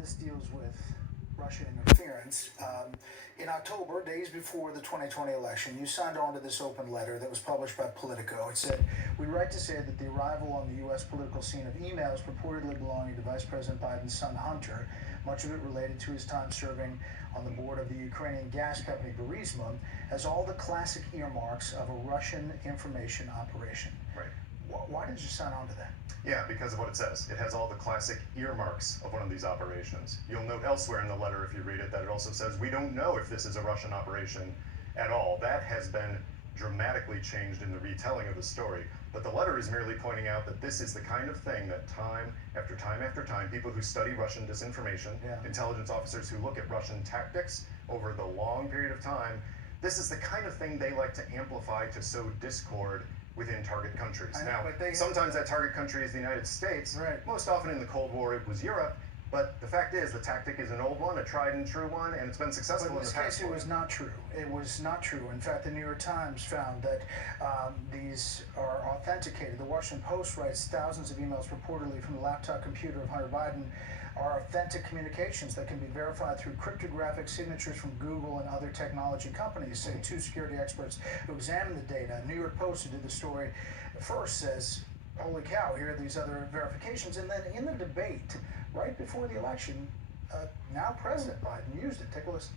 This deals with Russian interference. In October, days before the 2020 election, you signed on to this open letter that was published by Politico. It said, "We write to say that the arrival on the U.S. political scene of emails purportedly belonging to Vice President Biden's son Hunter, much of it related to his time serving on the board of the Ukrainian gas company Priess, has all the classic earmarks of a Russian information operation." Right. Why did you sign on to that? Yeah, because of what it says. It has all the classic earmarks of one of these operations. You'll note elsewhere in the letter, if you read it, that it also says, we don't know if this is a Russian operation at all. That has been dramatically changed in the retelling of the story. But the letter is merely pointing out that this is the kind of thing that time after time after time, people who study Russian disinformation, intelligence officers who look at Russian tactics over the long period of time, this is the kind of thing they like to amplify to sow discord within target countries. Now, sometimes that target country is the United States. Right. Most often in the Cold War it was Europe. But the fact is, the tactic is an old one, a tried and true one, and it's been successful in the past. But in this case, it was not true. It was not true. In fact, the New York Times found that these are authenticated. The Washington Post writes thousands of emails purportedly from the laptop computer of Hunter Biden are authentic communications that can be verified through cryptographic signatures from Google and other technology companies, say two security experts who examined the data. New York Post, who did the story first, says, holy cow, here are these other verifications. And then in the debate, right before the election, now President Biden used it. Take a listen.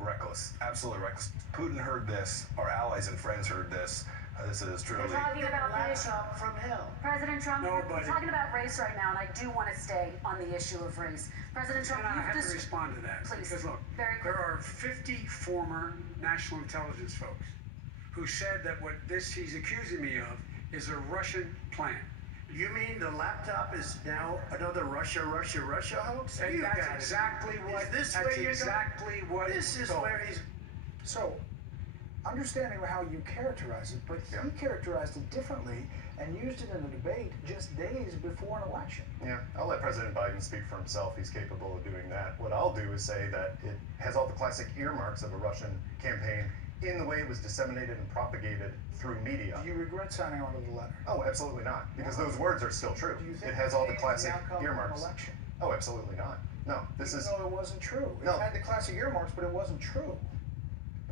Reckless, absolutely reckless. Putin heard this, our allies and friends heard this. This is truly... We're talking about the issue. From hell. President Trump, we're talking about race right now, and I do want to stay on the issue of race. President Trump, I have to respond to that. Please. Because look, there are 50 former national intelligence folks who said that what he's accusing me of is a Russian plan. You mean the laptop is now another Russia hoax? That's exactly what. Is this that's where you're exactly what. This is where he's. So, understanding how you characterize it, but he characterized it differently and used it in a debate just days before an election. Yeah, I'll let President Biden speak for himself. He's capable of doing that. What I'll do is say that it has all the classic earmarks of a Russian campaign in the way it was disseminated and propagated through media. Do you regret signing on to the letter? Oh, absolutely not, because those words are still true. Do you think it has all the classic earmarks. Election? Oh, absolutely not. No, this Even is... though it wasn't true. No. It had the classic earmarks, but it wasn't true.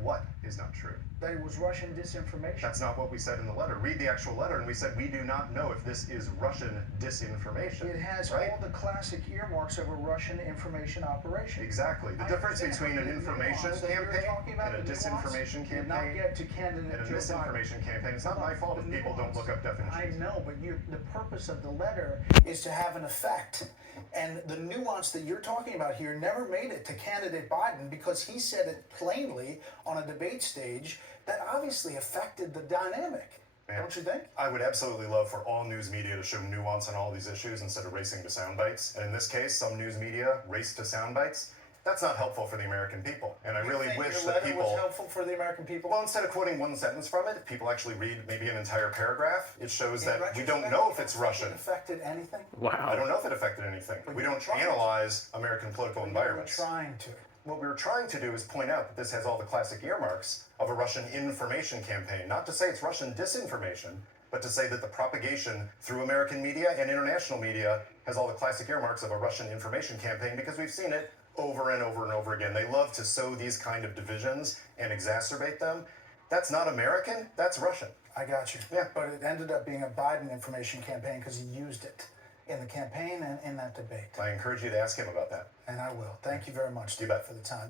What is not true? That it was Russian disinformation. That's not what we said in the letter. Read the actual letter, and we said we do not know if this is Russian disinformation. It has all the classic earmarks of a Russian information operation. Exactly. The difference between an information campaign and a disinformation campaign and a misinformation campaign. It's not my fault if people don't look up definitions. I know, but the purpose of the letter is to have an effect. And the nuance that you're talking about here never made it to candidate Biden because he said it plainly on a debate stage that obviously affected the dynamic. Man, don't you think? I would absolutely love for all news media to show nuance on all these issues instead of racing to sound bites. And in this case, some news media race to sound bites. That's not helpful for the American people. And I really wish that people... was helpful for the American people? Well, instead of quoting one sentence from it, if people actually read maybe an entire paragraph, it shows that we don't know if it's Russian. It affected anything? Wow. I don't know if it affected anything. We don't analyze American political environments. We're trying to. What we were trying to do is point out that this has all the classic earmarks of a Russian information campaign. Not to say it's Russian disinformation, but to say that the propagation through American media and international media has all the classic earmarks of a Russian information campaign because we've seen it over and over and over again. They love to sow these kind of divisions and exacerbate them. That's not American, that's Russian. I got you. Yeah. But it ended up being a Biden information campaign because he used it in the campaign and in that debate. I encourage you to ask him about that. And I will. Thank you very much, Steve, for the time.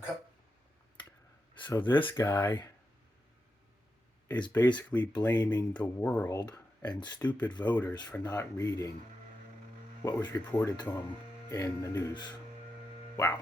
So this guy is basically blaming the world and stupid voters for not reading what was reported to him in the news. Wow.